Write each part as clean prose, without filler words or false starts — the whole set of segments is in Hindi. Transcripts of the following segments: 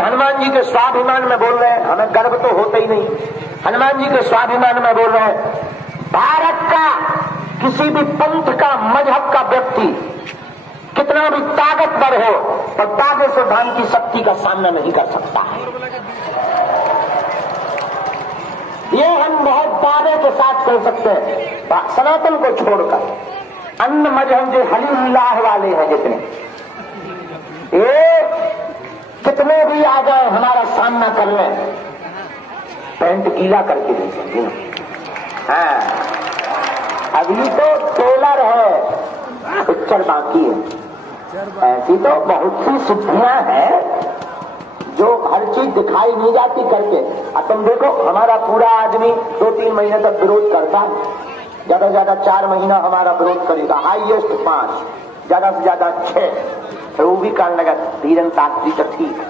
और हनुमान जी के स्वाभिमान में बोल रहे हैं, हमें गर्व तो होता ही नहीं। हनुमान जी के स्वाभिमान में बोल रहे हैं, भारत का किसी भी पंथ का, मजहब का व्यक्ति कितना भी ताकतवर हो और तागे से धाम की शक्ति का सामना नहीं कर सकता है। ये हम बहुत दावे के साथ कह सकते हैं। सनातन को छोड़कर अन्य मजहब जो हलीउल्लाह वाले हैं जितने, ये कितने भी आ जाए हमारा सामना कर लें, पैंट गीला करके देंगे। हाँ, अभी तो टेलर है, पिक्चर बाकी है। ऐसी तो बहुत सी सिद्धियां हैं जो हर चीज दिखाई नहीं जाती करके। अब तुम देखो, हमारा पूरा आदमी 2-3 महीने तक विरोध करता है, ज्यादा से ज्यादा 4 महीना हमारा विरोध करेगा, हाईएस्ट 5, ज्यादा से ज्यादा 6, फिर वो भी कहने लगा धीरन शास्त्री तो ठीक,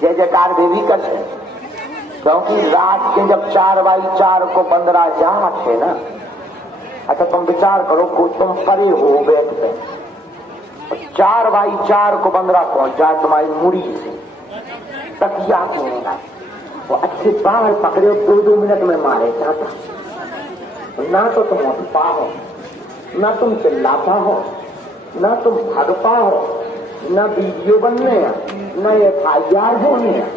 जय जयकार वे भी करते, क्योंकि रात के जब 4x4 को 15 जाट है ना। अच्छा तुम विचार करो, कुछ तुम परे हो बैठते, 4x4 को 15 पहुंच जाए तुम्हारी मुड़ी से, तकिया होगा, वो अच्छे बाहर पकड़े 2-2 मिनट में मारे जाता। ना तो तुम उठपा हो, ना तुम चिल्लापा हो, ना तुम भागपा हो, ना वीडियो बनने हैं, ना FIR होने हैं।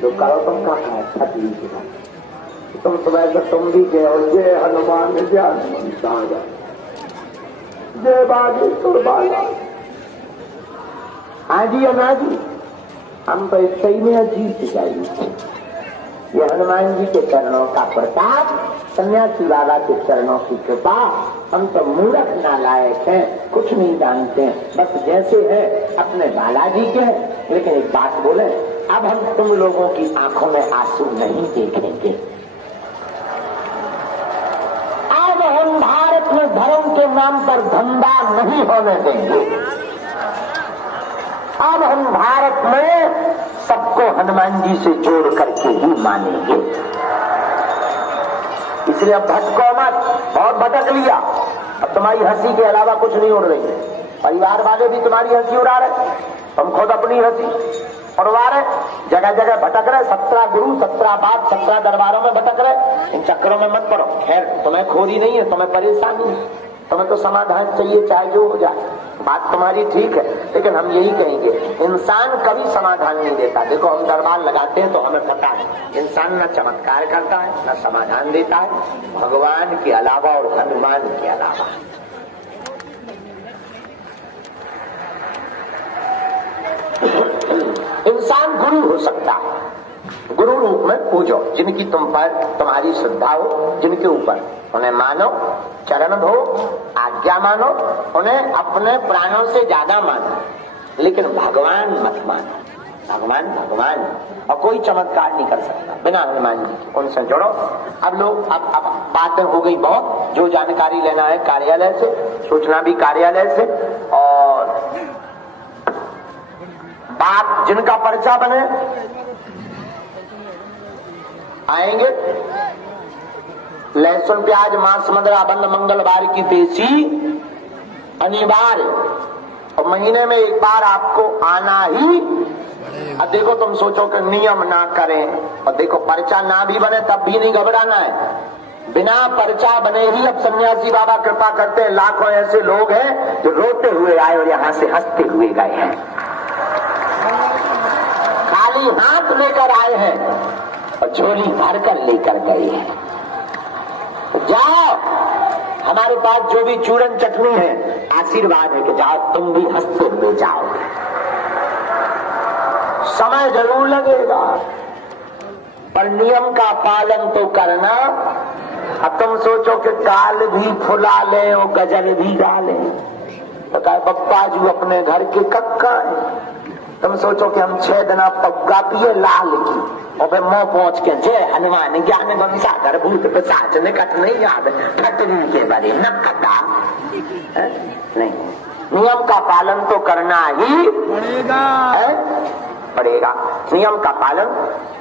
जो करो तुम कहा है छठी की बात, तुम सुबह से तुम भी गए हो, जय हनुमान जय हनुमान जय बागेश्वर बाला। हाँ जी अना जी, हम तो सही में अजीत जाइए। ये हनुमान जी के चरणों का प्रताप, सन्यासी बाबा के चरणों की कृपा। हम तो मूर्ख नालायक हैं, कुछ नहीं जानते हैं, बस जैसे है अपने बालाजी के। लेकिन एक बात बोले, अब हम तुम लोगों की आंखों में आंसू नहीं देखेंगे। अब हम भारत में धर्म के नाम पर धंधा नहीं होने देंगे। अब हम भारत में सबको हनुमान जी से जोड़ करके ही मानेंगे। इसलिए अब भटको मत, बहुत भटक लिया, अब तुम्हारी हंसी के अलावा कुछ नहीं उड़ रही है। परिवार वाले भी तुम्हारी हंसी उड़ा रहे, तुम खुद अपनी हंसी उड़वा रहे, जगह जगह भटक रहे, 17 गुरु 17 बाप 17 दरबारों में भटक रहे। इन चक्करों में मत पड़ो। खैर तुम्हें खोरी नहीं है, तुम्हें परेशानी है, तुम्हें तो समाधान चाहिए चाहे जो हो जाए। बात तुम्हारी ठीक है, लेकिन हम यही कहेंगे, इंसान कभी समाधान नहीं देता। देखो हम दरबार लगाते हैं तो हमें पता है इंसान न चमत्कार करता है, न समाधान देता है, भगवान के अलावा और हनुमान के अलावा। इंसान गुरु हो सकता है, गुरु रूप में पूजो, जिनकी तुम पर तुम्हारी श्रद्धा हो, जिनके ऊपर उन्हें मानो, चरण धो, आज्ञा मानो, उन्हें अपने प्राणों से ज्यादा मानो, लेकिन भगवान मत मानो। भगवान भगवान, और कोई चमत्कार नहीं कर सकता बिना हनुमान जी के। उनसे जुड़ो। अब लोग अब बातें हो गई बहुत, जो जानकारी लेना है कार्यालय से, सूचना भी कार्यालय से, और बात जिनका पर्चा बने आएंगे। लहसुन प्याज मांस मदिरा बंद मंगलवार की देसी अनिवार्य, और महीने में एक बार आपको आना ही। अब देखो तुम सोचो कि नियम ना करें, और देखो पर्चा ना भी बने तब भी नहीं घबराना है। बिना पर्चा बने ही अब सन्यासी बाबा कृपा करते हैं। लाखों ऐसे लोग हैं जो रोते हुए आए और यहाँ से हंसते हुए गए हैं, खाली हाथ लेकर आए हैं और झोली भरकर लेकर गए हैं। जाओ, हमारे पास जो भी चूरन चटनी है आशीर्वाद है कि जाओ तुम भी हंसते हुए जाओ। समय जरूर लगेगा पर नियम का पालन तो करना। अब तुम सोचो कि काल भी फुला ले और गजल भी गा ले, तो कहे बप्पा जी अपने घर के कक्का है। तुम सोचो कि हम 6 दिन पग्गा पिए लाल की, और फिर मुंह पहुंच के जय हनुमान ज्ञान वंशाकर भूत पिशाच निकट नहीं याद ठटनी के बड़े नक्कता। नहीं, नियम का पालन तो करना ही पड़ेगा, नियम का पालन।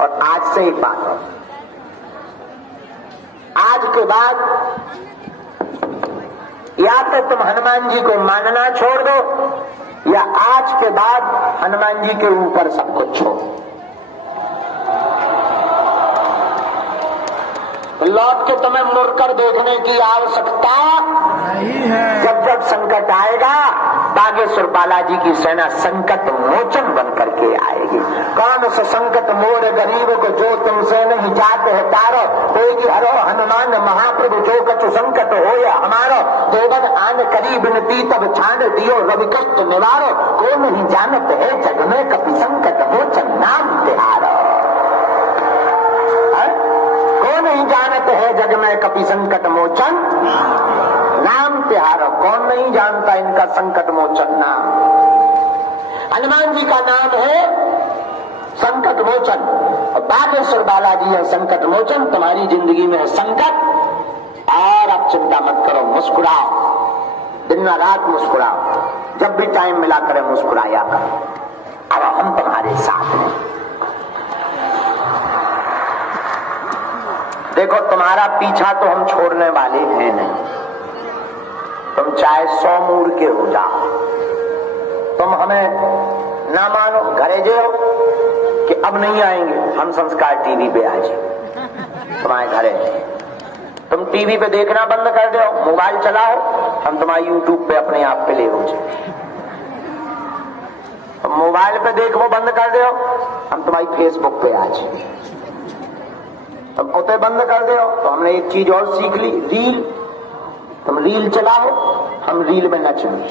और आज से एक बात हो, आज के बाद या तो तुम हनुमान जी को मानना छोड़ दो, या आज के बाद हनुमान जी के ऊपर सब कुछ हो। लौट के तुम्हें मुड़कर देखने की आवश्यकता नहीं है। जब जब संकट आएगा बागेश्वर बालाजी की सेना संकट मोचन बन करके आएगी। कौन सा संकट मोर गरीब को जो तुमसे नहीं जाते है तारो, तेगी हरो हनुमान महाप्रभु जो कछु संकट हो या हमारो, देवन आन करीब नती तब छांड दियो रवि कष्ट निवारो, को नहीं जानत है जग में कभी संकट मोचन नाम तिहारो। नहीं जानते है जग में कभी संकट मोचन नाम तिहारो। कौन नहीं जानता इनका संकट मोचन नाम। हनुमान जी का नाम है संकट मोचन और बागेश्वर बालाजी है संकट मोचन। तुम्हारी जिंदगी में है संकट और अब चिंता मत करो, मुस्कुराओ, दिन रात मुस्कुराओ, जब भी टाइम मिला करे मुस्कुराया करो। अब हम तुम्हारे साथ हैं। देखो तुम्हारा पीछा तो हम छोड़ने वाले हैं नहीं। तुम चाहे 100 मूड के हो जाओ, तुम हमें ना मानो, घरे जाओ कि अब नहीं आएंगे, हम संस्कार टीवी पे आ जाए तुम्हारे घरे। तुम टीवी पे देखना बंद कर दो, मोबाइल चलाओ, हम तुम्हारे यूट्यूब पे अपने आप पे ले हो जाए। तुम मोबाइल पे देखो बंद कर दो, हम तुम्हारी फेसबुक पे आ जाए। तुम उते बंद कर दो तो हमने एक चीज और सीख ली, रील। तुम रील चलाओ, हम रील में नचेंगे।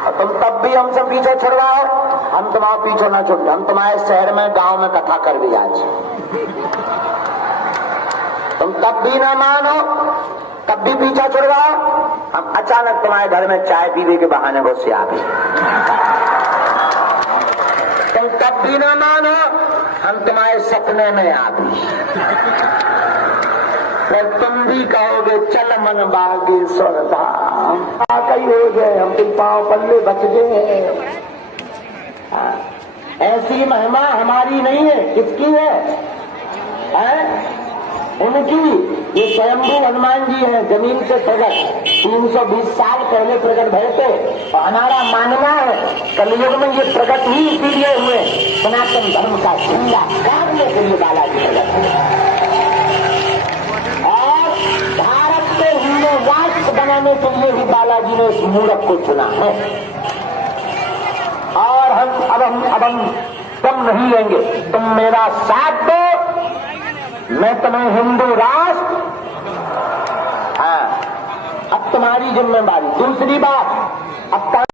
और तुम तब भी हमसे पीछे छुड़वाओ, हम तुम्हारा पीछे न छुड़े। हम तुम्हारे शहर में गांव में कथा कर दी आज। तुम तब भी ना मानो, तब भी पीछा छुड़वाओ, हम अचानक तुम्हारे घर में चाय पीने के बहाने वो से आ गए। तुम तब भी ना मानो, हम तुम्हारे सपने में आ गई। और तुम भी कहोगे चल मन बागेश्वर धाम। कई हो गए, हम तुम पांव पल्ले बच गए। ऐसी महिमा हमारी नहीं है, किसकी है? उनकी। ये स्वयंभू हनुमान जी हैं, जमीन से प्रकट 320 साल पहले प्रकट भये थे। और हमारा मानना है कलयुग में ये प्रकट ही इसीलिए हुए सनातन धर्म का झंडा गाड़ने के लिए बालाजी प्रकट हुए। और भारत को हिंदू राष्ट्र बनाने के लिए ही बालाजी ने इस मूर्ख को चुना है। और अब हम तुम नहीं लेंगे, तुम मेरा साथ दो, मैं तुम्हें हिंदू राष्ट्र। हाँ, अब तुम्हारी जिम्मेदारी। दूसरी बात, अब